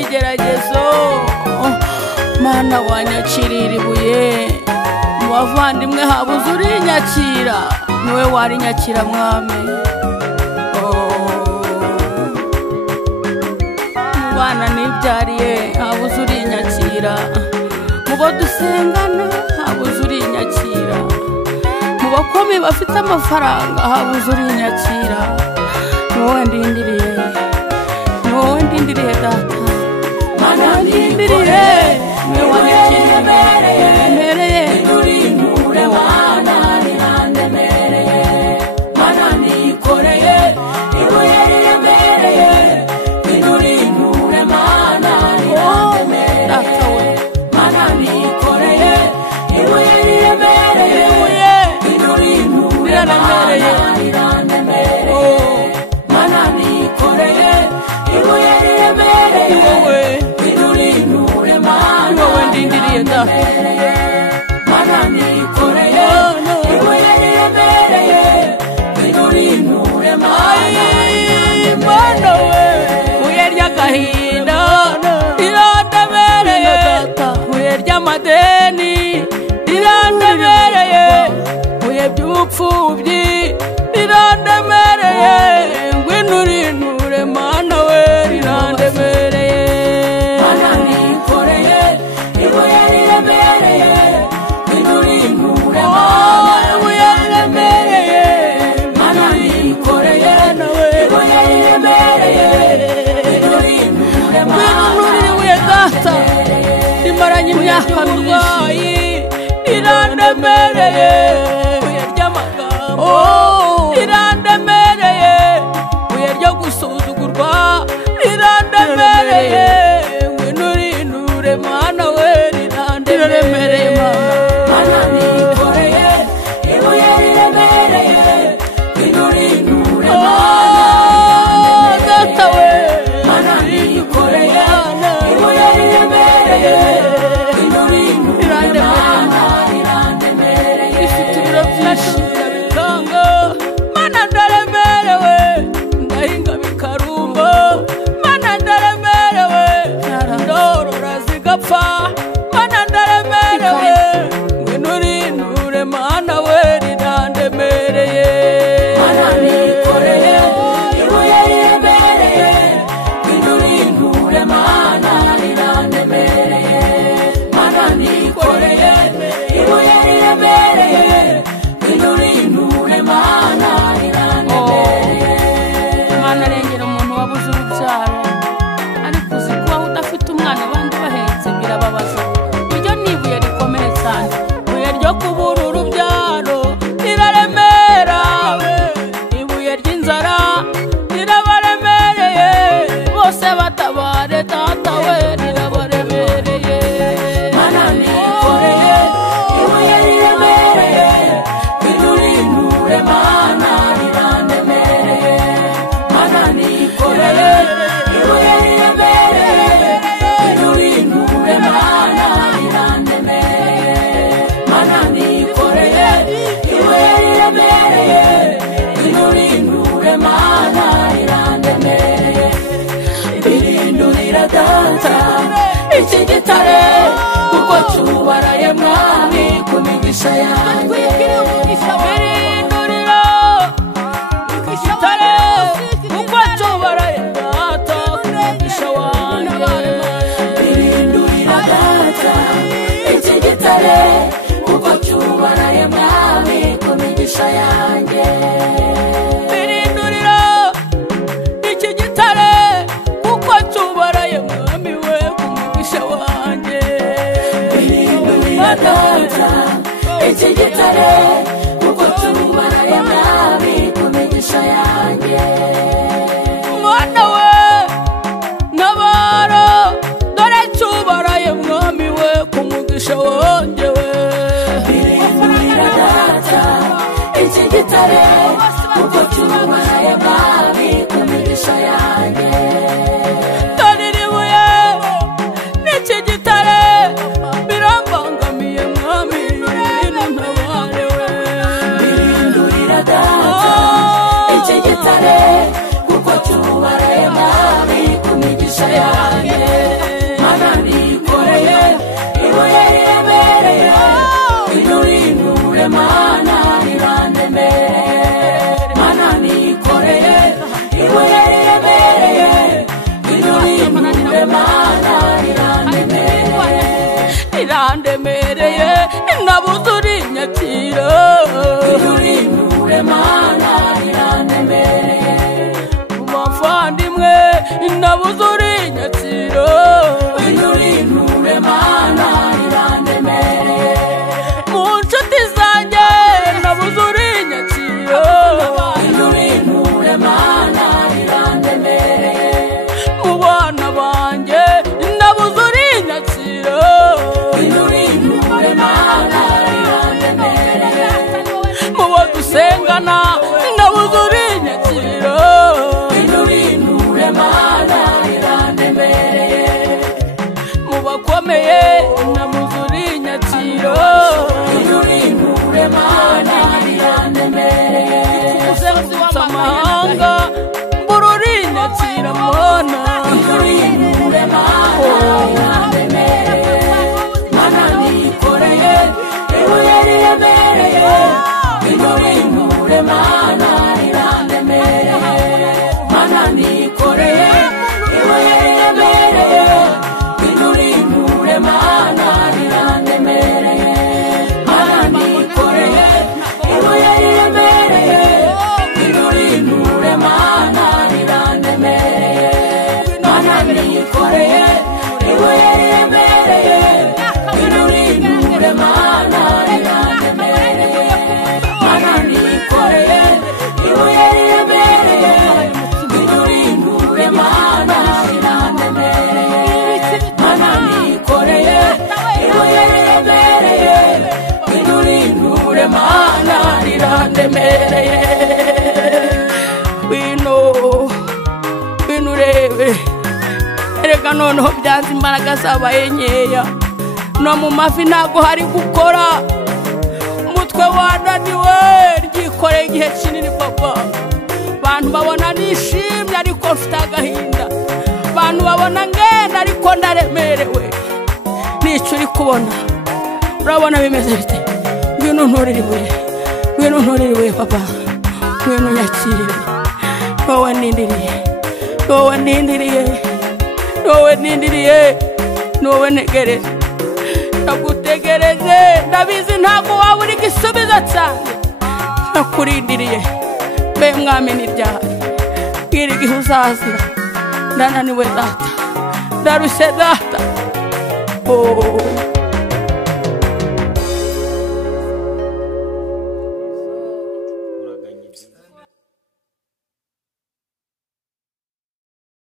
ibigeragezo mana wanyakirira ibuye mu bavandimwe habuze urinyakira niwe warinyakira mwami mu bana nibyariye habuze urinyakira mu bo dusengana habuze urinyakira mu bakomeye bafite amafaranga habuze urinyakira ni wowe ndindiriye data mana ndindiriye niwe wanyakiriye inure mana nirandemereye mana nikoreye ibuye riremereye inure mana nirandemereye mana nikoreye ibuye riremereye inure mana nirandemereye mana nikoreye ibuye riremereye inure mana ndindiriye data mana nikoreye ibuye riremereye inure mana mana we buye ry'agahinda rirandemereye buye ry'amadeni rirandemereye buye by'ubupfubyi rirandemereye ngwinure mana we rirandemereye mana nikoreye ibuye riremereye inure mana buye riremereye mana nikoreye ibuye riremereye inure mana ibuye data rimaranye imyaka myinshi rirandemereye buye ry'amagambo rirandemereye buye ryo gusuzugurwa rirandemereye ngwinure mana we rirandemereye mana nikoreye ibuye riremereye inure mana data we mana nikoreye ibuye riremereye inure mana rirandemereye ifite ibiro byinshi birabikanga mana ndaremerewe ndahinga bikarumba mana ndaremerewe ndorora zigapfa mana ndaremerewe ngwinure mana we rirandemereye mana nikoreye ibuye riremereye inure mana rirandemereye mana nikoreye ibuye riremereye inure mana rirandemereye mana arengera umuntu wabuze urubyaro ariko uzi kuba udafite umwana abandi bahetse birababaza iryo ni ibuye rikomeye cyane ibuye ryo kubura urubyaro riraremera ibuye ry'inzara rirabaremereye bose batabare data we rirabaremereye mana nikoreye ibuye riremereye inure mana rirandemereye mana nikoreye ibuye riremereye inure mana rirandemereye mana nikoreye ibuye riremereye inure mana rirandemereye birindurira data iki gitare kuko cyubaraye mwami ku migisha yanjye birindurira igitare kuko cyubaraye data ku mugisha wanjye birindurira data iki gitare kuko cyubaraye mwami ku migisha yanjye birindurira iki gitare kuko cyubaraye mwami we ku mugisha wanjye birindurira data iki gitare kuko cyubaraye mwami ku migisha yanjye mwana we nabara dore cyubaraye mwami we ku mugisha wanjye we birindurira data iki gitare kuko cyubaraye mwami ku migisha yanjye dore iri buye n'iki gitare birambangamiye mwami ntabare we birindurira data iki gitare kuko cyubaraye mwami ku migisha yanjye rirandemereye nabuze urinyakira Inurinure mana rirandemereye umuvandimwe nabuze urinyakira Inurinure mana rirandemereye mu nshuti zanjye nabuze urinyakira Inurinure mana rirandemereye mu bana banjye nabuze urinyakira Inurinure mana rirandemereye mu bo dusengana nabuze urinyakira Inurinure mana rirandemereye mu bakomeye nabuze urinyakira Inurinure mana rirandemereye uzengurutse amahanga mbura urinyakira mona Inurinure mana rirandemereye Mana nikoreye ibuye riremereye Inurinure mana rirandemereye Mana nikoreye ibuye riremereye Inurinure mana rirandemereye Mana nikoreye ibuye riremereye Inurinure mana rirandemereye Mana nikoreye ibuye riremereye Inurinure mana rirandemereye Mana nikoreye ibuye riremereye Inurinure mana rirandemereye Mana nikoreye ibuye riremereye Inurinure mana rirandemereye wino urebe erega noneho byanze imbaraga zabaye nkeya no mu mavi ntago hari gukora umutwe wananiwe ryikoreye igihe kinini papa abantu babona nishimye ariko mfite agahinda abantu babona ngenda ariko ndaremerewe nicyo uri kubona urabona bimeze bite ngwino nturire ibuye papa ngwino nyakire wowe nindiriye wowe negereje ndagutegereje ndabizi ntabwo waba uri igisubizo cyanjye nakurindiriye mbe mwami n'ibyaha bwira igihe uzazira ndananiwe data ndarushye data